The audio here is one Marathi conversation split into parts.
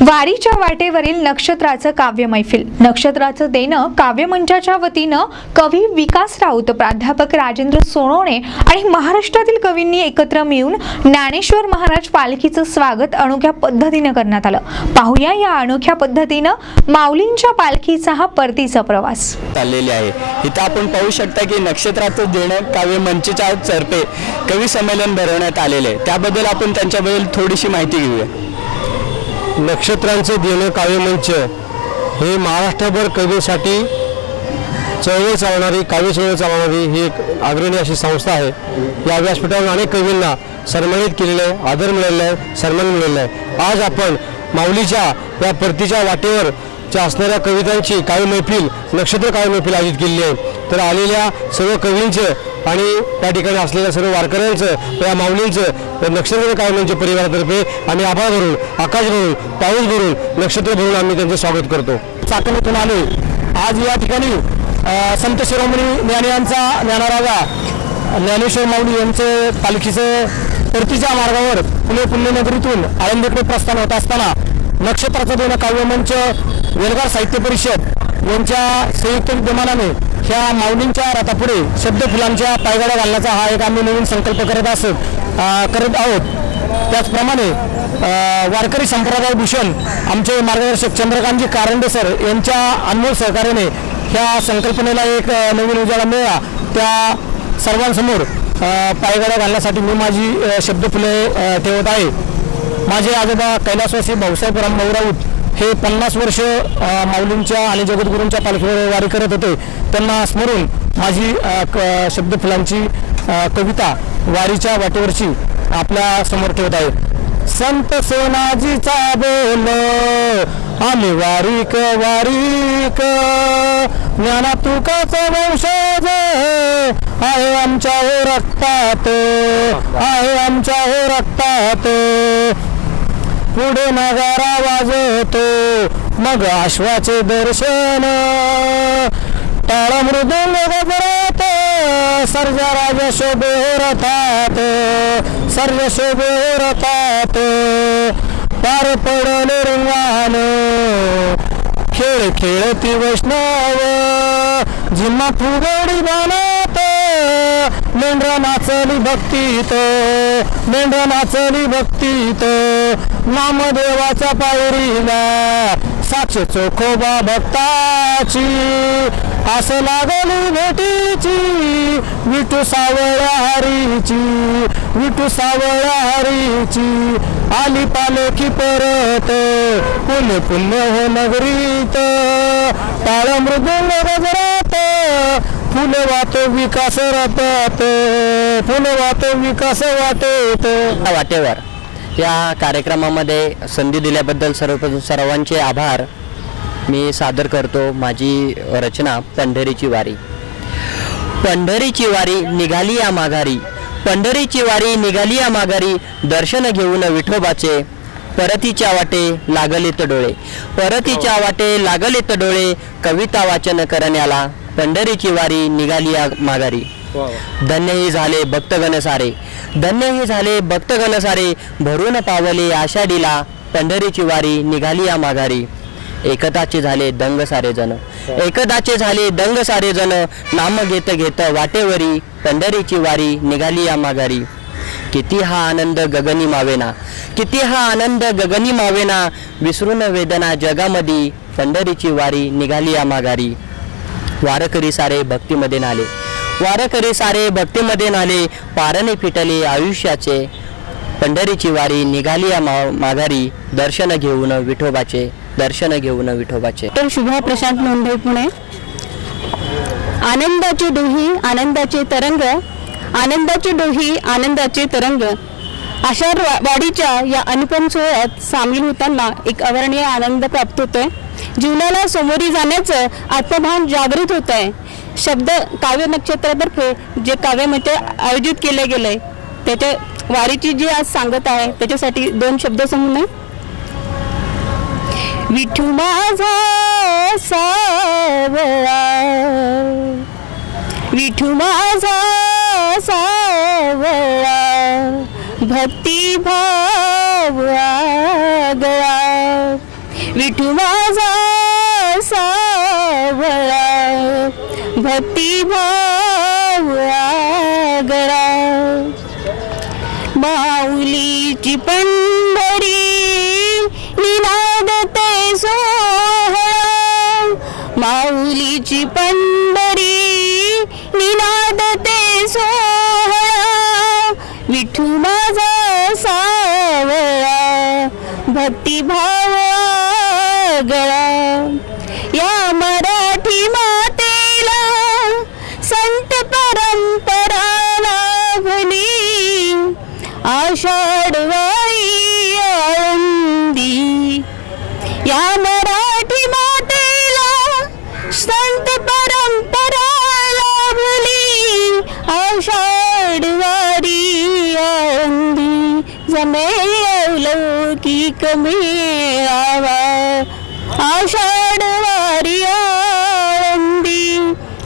वारीच्या वाटेवरील नक्षत्राचं काव्य मैफिल. नक्षत्राचं देणं काव्यमंचाच्या वतीनं कवी विकास राऊत प्राध्यापक राजेंद्र सोनवणे आणि महाराष्ट्रातील कवींनी एकत्र मिळून ज्ञानेश्वर महाराज पालखीचं स्वागत अनोख्या पद्धतीनं करण्यात आलं. पाहूया या अनोख्या पद्धतीनं माऊलींच्या पालखीचा हा परतीचा प्रवास. चाललेली आहे. इथं आपण पाहू शकता की नक्षत्राचं देणं काव्य मंचच्या तर्फे कवी संमेलन भरवण्यात आलेले आहे. त्याबद्दल आपण त्यांच्याबद्दल थोडीशी माहिती घेऊया. नक्षत्रांचे देणं काव्यमंच हे महाराष्ट्रभर कवीसाठी चळवळ चालणारी काव्य चळवळ चालवणारी ही एक अग्रणी अशी संस्था आहे. या व्यासपीठावर अनेक कवींना सन्मानित केलेलं आहे आदर मिळालेला आहे सन्मान मिळालेला आहे. आज आपण माऊलीच्या या परतीच्या वाटेवर च्या असणाऱ्या कवितांची काव्य मैफिल नक्षत्र काव्य मैफिल आयोजित केलेली आहे. तर आलेल्या सर्व कवींचं आणि त्या ठिकाणी असलेल्या सर्व वारकऱ्यांचं या माऊलींचं नक्षत्र काव्यमंच परिवारातर्फे आम्ही आभार भरून आकाश भरून पाऊस भरून नक्षत्र भरून आम्ही त्यांचं स्वागत करतो. चाकणीतून आलो. आज या ठिकाणी संत शिरोमणी ज्ञानी यांचा ज्ञानेश्वर माऊली यांचे पालखीचं परतीच्या मार्गावर पुणे पुण्यनगरीतून आळंदीकडे प्रस्थान होत असताना नक्षत्राचं देणं काव्यमंच वेलगार साहित्य परिषद यांच्या संयुक्त विद्यमानाने ह्या माऊलींच्या रथापुढे शब्दफुलांच्या पायगाड्या घालण्याचा हा एक आम्ही नवीन संकल्प करत असत करत आहोत. त्याचप्रमाणे वारकरी संप्रदाय भूषण आमचे मार्गदर्शक चंद्रकांतजी कारंडे सर यांच्या अनमोल सहकार्याने ह्या संकल्पनेला एक नवीन उजाळा मिळाला. त्या सर्वांसमोर पायगाड्या घालण्यासाठी मी माझी शब्द फुले ठेवत आहे. माझे आजोबा कैलासवासी भाऊसाहेब राम राऊत हे पन्नास वर्ष माऊलींच्या आणि जगद्गुरूंच्या पालखीवर वारी करत होते. त्यांना स्मरून माझी क- शब्दफुलांची कविता वारीच्या वाटेवरची आपल्यासमोर ठेवत आहे. संत सोनाजीचा बोल आम्ही वारीक वारीक ज्ञाना तुकाच वंशज आहे आमच्या हो रक्तात आहे आमच्या हो रक्तात पुढे नगारा वाजवतो. मग आश्वाचे दर्शन. टाळ मृदुंग गजरात सर्जा राजा शोभे रथात. सर्ज शोभे रथात. पार पडले रिंगाण खेळ खेळती वैष्णव. जिम्मा फुगडी बाणात मेंढरा नाचली भक्तीत. मेंढरा नाचली भक्तीत. नामदेवाच्या पायरीला साक्ष चोखोबा भक्ताची. असं लागली भेटीची. विठू सावळ्या हरीची विठू सावळ्या हरीची आली पालखी परत. पुण्य पुण्य हो नगरीत. टाळ मृदुंग गजरात. फुले वातो विकास रथात. फुल वातो विकास वाटेत. या वाटेवर. या कार्यक्रमामध्ये संधी दिल्याबद्दल सर्व सर्वांचे आभार. मी सादर करतो माझी रचना पंढरीची वारी. पंढरीची वारी निघाली या माघारी. पंढरीची वारी निघाली या माघारी. दर्शन घेऊन विठोबाचे. परतीच्या वाटे लागलेत डोळे. परतीच्या वाटे लागलेत डोळे. कविता वाचन करण्याला पंढरीची वारी निघाली या माघारी. धन्यही झाले भक्तगण सारे धन्यही झाले भक्तगण सारे भरून पावले आषाढीला पंढरीची वारी निघाली या माघारी. एकदाचे झाले दंग सारे जण एकदाचे झाले दंग सारे जण नाम घेत घेत वाटेवरी पंढरीची वारी निघाली या माघारी. किती हा आनंद गगनी मावेना. किती हा आनंद गगनी मावेना. विसरून वेदना जगामधी पंढरीची वारी निघाली या माघारी. वारकरी सारे भक्तीमध्ये नाले. वारकरी सारे भक्तीमध्ये नाले पारणे फिटले आयुष्याचे. पंढरीची वारी निघाली या माघारी दर्शन घेऊन विठोबाचे दर्शन घेऊन विठोबाचे. तर शुभा प्रशांत मुंबई पुणे. आनंदाची डोही आनंदाचे तरंग आनंदाची डोही आनंदाचे तरंग. अशा वाडीच्या या अनुपम सोहळ्यात सामील होताना एक अवर्णीय आनंद प्राप्त होतोय. जीवनाला समोरी जाण्याचं आत्मभान जागृत होत आहे शब्द काव्य नक्षत्रातर्फे जे काव्यामध्ये आयोजित केले गेले त्याच्या वारीची जी आज सांगत आहे त्याच्यासाठी दोन शब्द सांगू नये विठू माझा सावळा. विठू माझा सावळा. भक्ती भाव गळा विठू माझा भक्ती भाव माऊलीची पण लौकिक मेळावा आषाढवारी आळंदी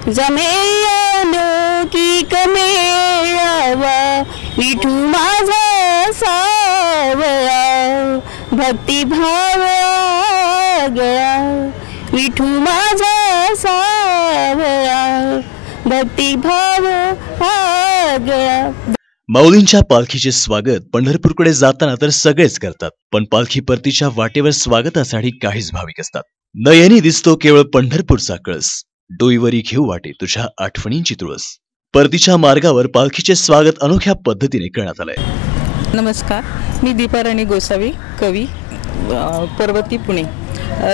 जमेल लौकिक मेळावा विठू माझा सावळा भक्तिभाव गळा विठू माझा सावळा भक्तिभाव गळा माऊलींच्या पालखीचे स्वागत पंढरपूरकडे जाताना तर सगळेच करतात पण पालखी परतीच्या वाटेवर स्वागतासाठी काहीच भाविक असतात. नयनी दिसतो केवळ पंढरपूरचा कळस. डोईवरी घेऊ वाटे तुझ्या आठवणींची तुळस. परतीच्या मार्गावर पालखीचे स्वागत अनोख्या पद्धतीने करण्यात आलंय. नमस्कार मी दीपाराणी गोसावी कवी. पर्वती पुणे.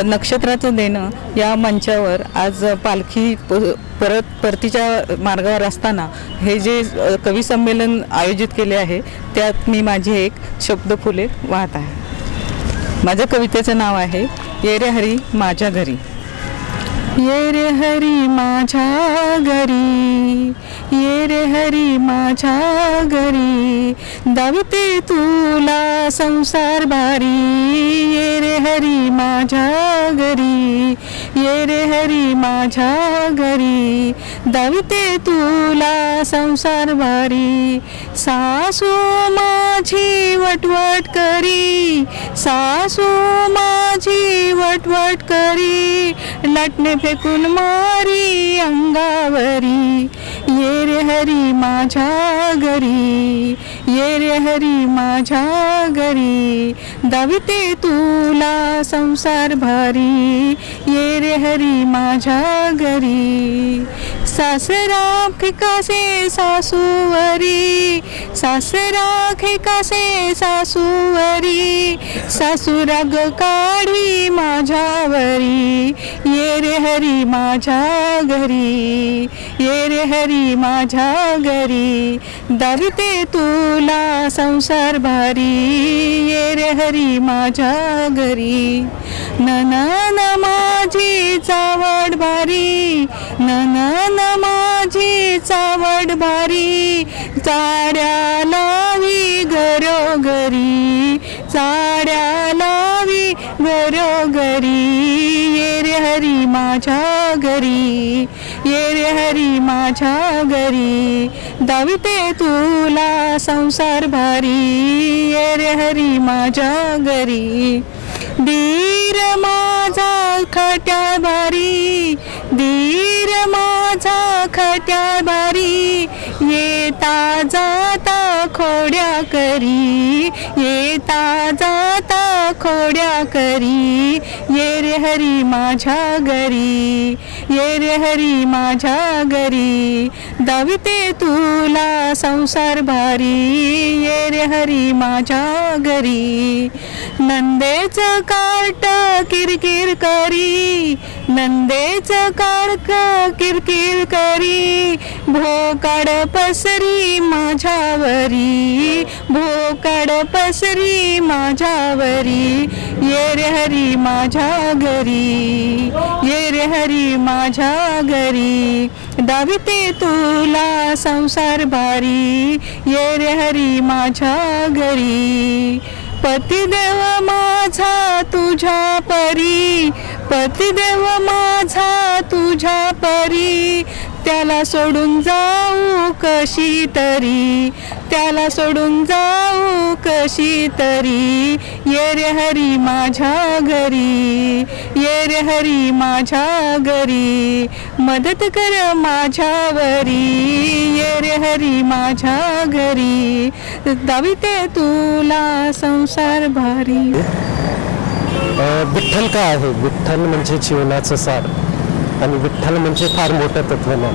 नक्षत्राचं देणं या मंचावर आज पालखी प- परत परतीच्या मार्गावर असताना हे जे कविसंमेलन कवी संमेलन आयोजित केले आहे त्यात मी माझी एक शब्दफुले वाहत आहे. माझ्या कवितेचं नाव आहे येरे हरी माझ्या घरी. ये रे हरी माझ्या घरी ये रे हरी माझ्या घरी दावते तुला संसार भारी ये रे हरी माझ्या घरी ये रे हरी माझ्या घरी. दविते तुला संसार भारी. सासू माझी वटवट करी. सासू माझी वटवट करी. लटणे फेकून मारी अंगावरी. ये रे हरी माझ्या घरी. ये रे हरी माझ्या घरी. दाविते तुला संसार भारी ये रे हरी माझ्या घरी. सासरा खेकासे सासूवरी सासरा खेकासे सासूवरी. सासूराग काढी माझ्यावरी ये रे हरी माझ्या घरी ये रे हरी माझ्या घरी. दाविते तुला संसार भारी ये रे हरी माझ्या घरी. ननन माझी चावड भारी ननन माझी चावड भारी चाड्या लावी घरोघरी चाड्या लावी घरोघरी. ये रे हरी माझ्या घरी ये रे हरी माझ्या घरी. दाविते तुला संसार भारी. रे हरी माझ्या घरी. धीर माझा खट्या भारी. धीर माझा खट्या भारी. येता जाता खोड्या करी. येता जाता खोड्या करी ये रे हरी माझ्या घरी ये रे हरी माझ्या घरी. दाविते तुला संसार भारी ये रे हरी माझ्या घरी. नंदेच काट किरकिर करी नंदेच कार्क किरकिर करी भोकाड पसरी माझ्यावरी भोकाड पसरी माझ्यावरी ये रे हरी माझ्या घरी ये रे हरी माझ्या घरी दाविते तुला संसार भारी ये रे हरी माझ्या घरी. पतिदेव माझा तुझ्या परी पतिदेव माझा तुझ्या परी त्याला सोडून जाऊ कशी तरी. त्याला सोडून जाऊ कशी तरी. ये रे हरी माझ्या घरी. ये रे हरी माझ्या घरी. मदत कर माझ्यावरी. ये रे हरी माझ्या घरी. दाविते तुला संसार भारी. विठ्ठल काय आहे? विठ्ठल म्हणजे जीवनाचं सार. आणि विठ्ठल म्हणजे फार मोठं तत्वज्ञान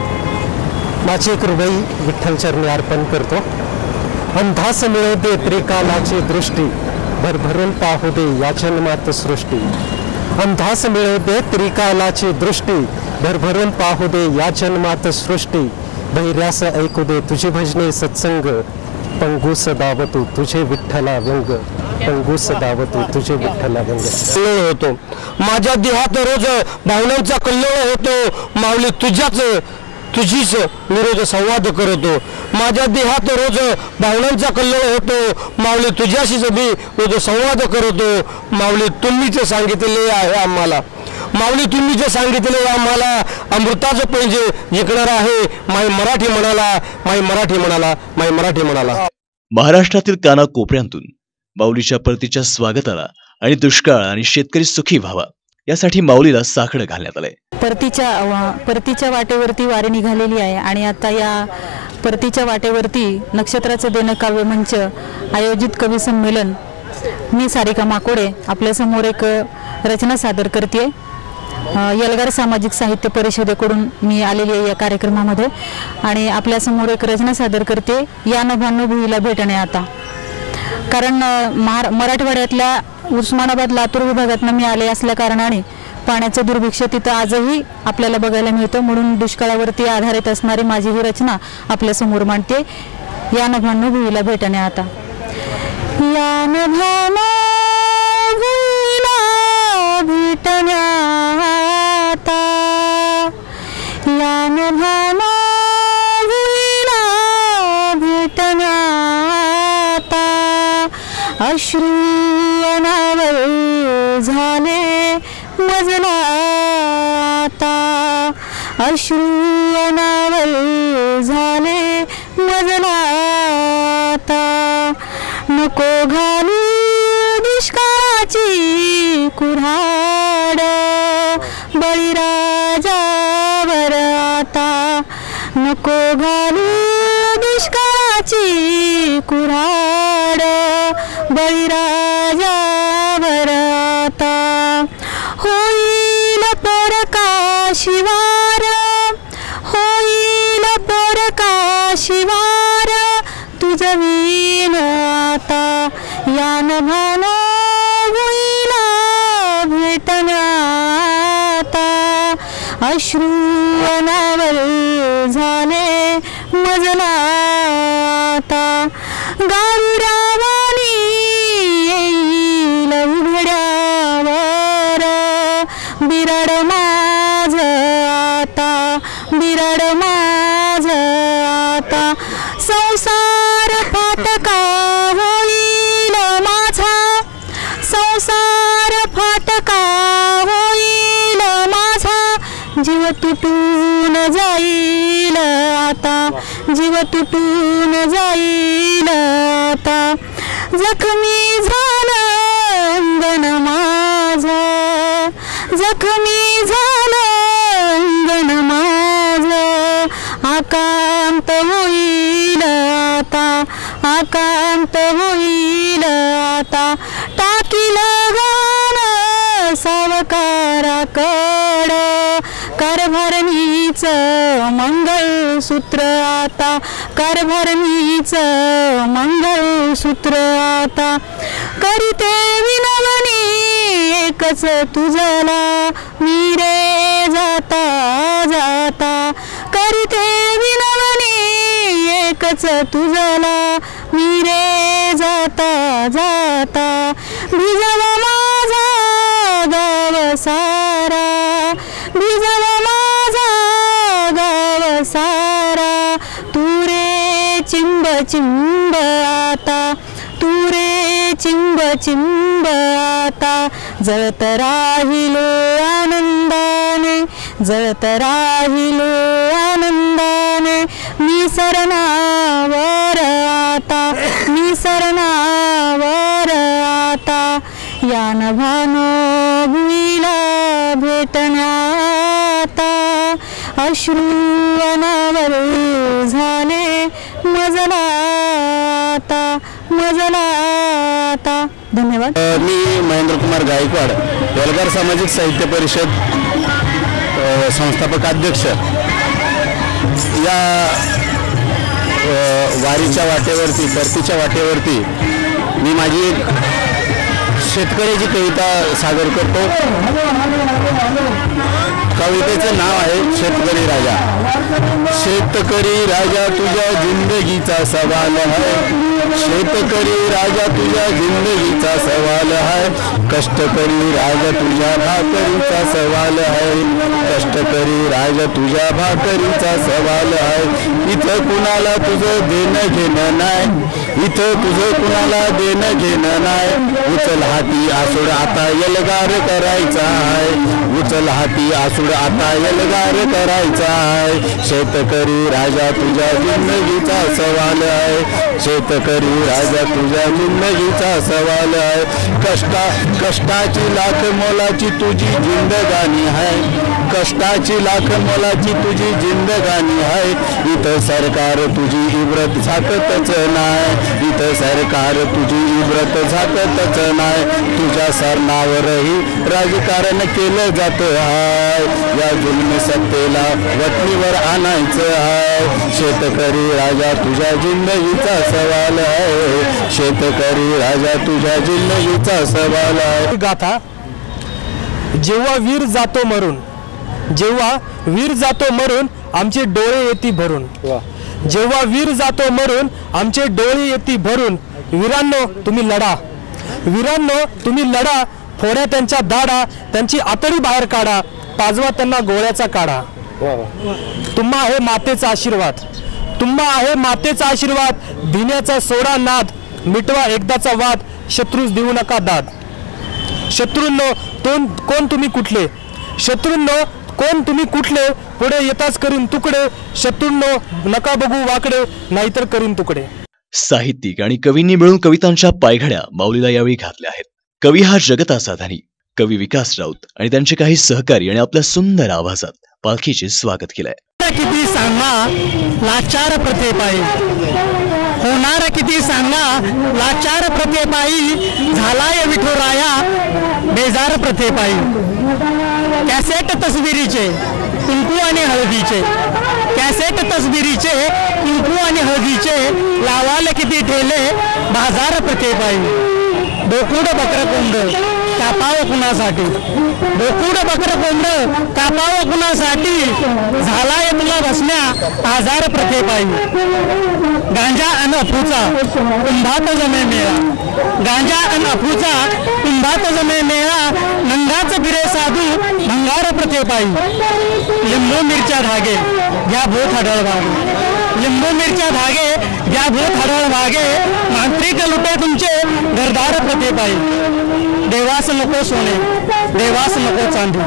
माझी एक रुबाई विठ्ठल चरणी अर्पण करतो. अंधास मिळवते दे त्रिकालाची दृष्टी भरभरून पाहू दे या जन्मात सृष्टी अंधास मिळवते दे त्रिकालाची दृष्टी भरभरून पाहू दे या जन्मात सृष्टी. भैर्यास ऐकू दे तुझी भजने सत्संग पंगूस दावतू तुझे विठ्ठला व्यंग. पंगूस दावतू तुझे विठ्ठला व्यंग. कल्लोळ होतो. माझ्या देहात रोज भावनांचा कल्लोळ होतो. माऊली तुझ्याच तुझीच मी रोज संवाद करतो. माझ्या देहात रोज भावनांचा कल्लोळ होतो. माऊली तुझ्याशीच मी रोज संवाद करतो. माऊली तुम्हीच सांगितले आहे आम्हाला. माऊली तुम्ही जे सांगितले आम्हाला अमृताचं पैंजे जिंकणार आहे माई मराठी म्हणाला माई मराठी म्हणाला माई मराठी म्हणाला. महाराष्ट्रातील कानाकोपऱ्यांतून माऊलीच्या परतीच्या स्वागताला आणि दुष्काळ आणि शेतकरी सुखी व्हावा. यासाठी माऊलीला साकडं घालण्यात आलंय. परतीच्या परतीच्या वाटेवरती वारी निघालेली आहे आणि आता या परतीच्या वाटेवरती नक्षत्राचं देणं काव्य मंच आयोजित कवी संमेलन मी सारिका माकोडे आपल्यासमोर एक रचना सादर करते यलगार सामाजिक साहित्य परिषदेकडून मी आलेली आहे या कार्यक्रमामध्ये आणि आपल्यासमोर एक रचना सादर करते या नभांनो भेटणे आता. कारण महार मराठवाड्यातल्या उस्मानाबाद लातूर विभागातनं मी आले असल्या कारणाने पाण्याचं दुर्भिक्ष तिथं आजही आपल्याला बघायला मिळतं. म्हणून दुष्काळावरती आधारित असणारी माझी ही रचना आपल्यासमोर मांडते. या नभांनो भुईला भेटणे आता. या नभांनो भुईला भेटण्या आता. या नभांनो भुईला भेटण्या आता. अश्रू झाले मजला आता अश्रू झाले मजला आता नको घालू दुष्काळाची कुऱ्हाड बळीराजावर आता. नको घालू दुष्काळाची कुऱ्हाड तुझं आता या नभानो होईला भेटण्याता अश्रू तुटून जाईल आता. जीव तुटून जाईल आता. जखमी सूत्र आता. कारभारणीचं मंगळसूत्र आता. करीते विनवणी एकच तुझला. मी रे जाता जाता. करीते विनवणी एकच तुझला. मी रे जाता जाता. भिजा चिंब आता जळत राहिलो आनंदाने जळत राहिलो आनंदाने. मी सरणावर आता मी सरणावर आता. या नभानो भुईला भेटण्याता. अश्रू अनावर झाले मजला आता मजला धन्यवाद. मी महेंद्र कुमार गायकवाड एल्गार सामाजिक साहित्य परिषद संस्थापक अध्यक्ष. या वारीच्या वाटेवरती परतीच्या वाटेवरती मी माझी एक शेतकऱ्याची कविता सादर करतो. कवितेचं नाव आहे शेतकरी राजा. शेतकरी राजा तुझ्या जिंदगीचा सवाल आहे. शेतकरी राजा तुझ्या जिंदगीचा सवाल आहे. कष्टकरी राजा तुझ्या भाकरीचा सवाल आहे. कष्टकरी राजा तुझ्या भाकरीचा सवाल आहे. इथं कुणाला तुझं देणं घेणं नाही. इथं तुझं कुणाला देणं घेणं नाही. उचल हाती आसूड आता यलगार करायचा आहे. उचल हाती आसूड आता यलगार करायचा आहे. शेतकरी राजा तुझ्या जिंदगीचा सवाल आहे. शेतकरी राजा तुझ्या जिंदगीचा सवाल आहे. कष्टा कष्टाची लाख मोलाची तुझी जिंदगानी आहे. कष्टाची लाख मोलाची तुझी जिंदगानी आहे. इथं सरकार तुझी इब्रत झाकतच नाही. इथं सरकार तुझी इब्रत झाकतच नाही. तुझ्या सरणावरही राजकारण केलं जातं हाय या जुलमी सत्तेला वटणीवर आणायचं आहे. शेतकरी राजा तुझ्या जिंदगीचा सवाल आहे. शेतकरी राजा तुझ्या जिंदगीचा सवाल आहे. गाथा जेव्हा वीर जातो मरून जेव्हा वीर जातो मरून आमचे डोळे येती भरून. जेव्हा वीर जातो मरून आमचे डोळे येती भरून. वीरांनो तुम्ही लढा. वीरांनो तुम्ही लढा. फोड्या त्यांच्या दाडा त्यांची आतडी बाहेर काढा. पाजवा त्यांना गोळ्याचा काढा. तुम्हा आहे मातेचा आशीर्वाद. तुम्हा आहे मातेचा आशीर्वाद. भिण्याचा सोडा नाद. मिटवा एकदाचा वाद. शत्रूस देऊ नका दाद. शत्रूंनो कोण तुम्ही कुठले? शत्रूंनो कोण तुम्ही कुठले पुढे येताच करून तुकडे शत्रूंनो नका बघू वाकडे नाहीतर करून तुकडे. साहित्यिक आणि कवींनी मिळून कवितांच्या पायघड्या माऊलीला यावेळी घातल्या आहेत. कवी हा जगताचा धनी कवी विकास राऊत आणि त्यांचे काही सहकारी आणि आपल्या सुंदर आवाजात पालखीचे स्वागत केलंय. किती सांगा लाचार प्रथेपायी. होणार किती सांगा लाचार प्रथेपायी. झालाय विठोराया बेजार प्रथेपायी. कॅसेट तस्बिरीचे कुंकू आणि हळदीचे. कॅसेट तस्बिरीचे कुंकू आणि हळदीचे लावाल किती ठेले बाजार प्रथेपायी डोकुड बकर कोंड कापाव कुणासाठी? डोकुड बकर कोंड कापाव कुणासाठी? झालाय तुला बसण्या आजार प्रथेपायी गांजा अन अफूचा कुंभात जमे मेळा. गांजा अन अफूचा कुंभात जमे मेळा नंगाच बिरे साधू भंगार प्रतिपाई लिंबू मिरच्या धागे या भूत हडळ भागे लिंबू मिरच्या धागे या भूत हडळ भागे मांत्रिक लुटे तुमचे घरदार प्रतिपाई देवास नको सोने देवास नको चांदी.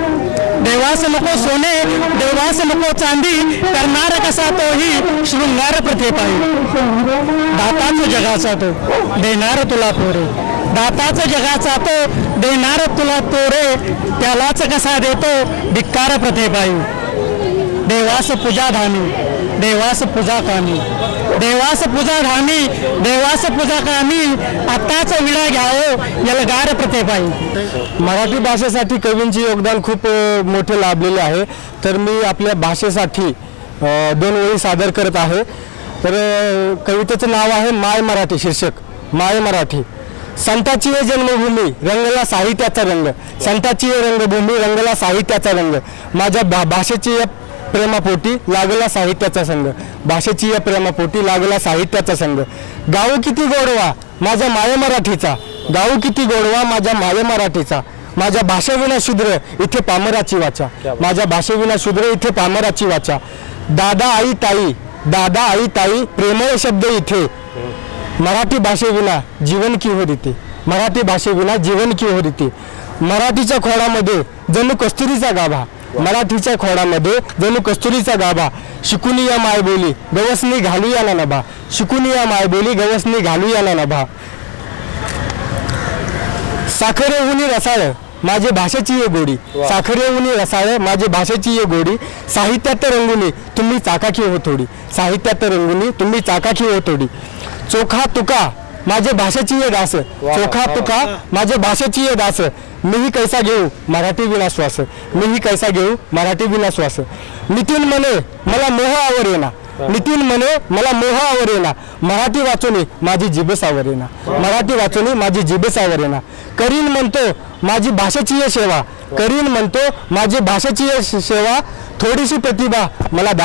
देवास नको सोने देवास नको चांदी. करणार कसा तोही शृंगार प्रथेपायी दाताच जगाचा तो देणार तुला पोरे. दाताच जगाचा तो देणार तुला तोरे त्यालाच कसा देतो? धिक्कार प्रथेपायी देवास पूजा धामी देवास पूजा कामी. देवास पूजा धामी देवास पूजा कामी आत्ताच विडा घ्यावं यलगार प्रथेपायी मराठी भाषेसाठी कवींचे योगदान खूप मोठे लाभलेले आहे. तर मी आपल्या भाषेसाठी दोन वेळी सादर करत आहे. तर कवितेचं नाव आहे माय मराठी शीर्षक माय मराठी. संताची हे जन्मभूमी रंगला साहित्याचा रंग. संताची हे रंगभूमी रंगला साहित्याचा रंग. माझ्या भा भाषेची या प्रेमापोटी लागला साहित्याचा संघ. भाषेची या प्रेमापोटी लागला साहित्याचा संघ. गाऊ किती गोडवा माझ्या माय मराठीचा. गाऊ किती गोडवा माझ्या माय मराठीचा. माझ्या भाषेविना शूद्र इथे पामराची वाचा. माझ्या भाषेविना शूद्र इथे पामराची वाचा. दादा आई ताई दादा आई ताई प्रेमळ शब्द इथे. मराठी भाषेविना जीवन की हो रीते मराठी भाषेविना जीवन की हो रीते मराठीच्या खोडामध्ये जणू कस्तुरीचा गाभा. मराठीच्या खोडामध्ये जणू कस्तुरीचा गाभा. शिकून या मायबोली गवसनी घालूया ना नभा. शिकून या मायबोली गवसनी घालूया ना नभा. साखरे उनी रसाळ माझे भाषेची ये गोडी. साखरे उनी रसाळ माझे भाषेची ये गोडी. साहित्यात रंगुनी तुम्ही चाकाकी हो थोडी. साहित्यात रंगुनी तुम्ही चाकाकी हो थोडी. चोखा तुका माझे भाषेची ये दास चोखा तुका माझे भाषेची ये दास मीही कैसा घेऊ? मराठी विना श्वास मीही कैसा घेऊ? मराठी विना श्वास नितीन म्हणे मला मोह आवर येना नितीन म्हणे मला मोह आवर येना मराठी वाचून माझी जिभ सावर येना मराठी वाचून माझी जिभ सावर येना करीन म्हणतो माझी भाषेची सेवा. करीन म्हणतो माझी भाषेची सेवा. थोडीशी प्रतिभा मला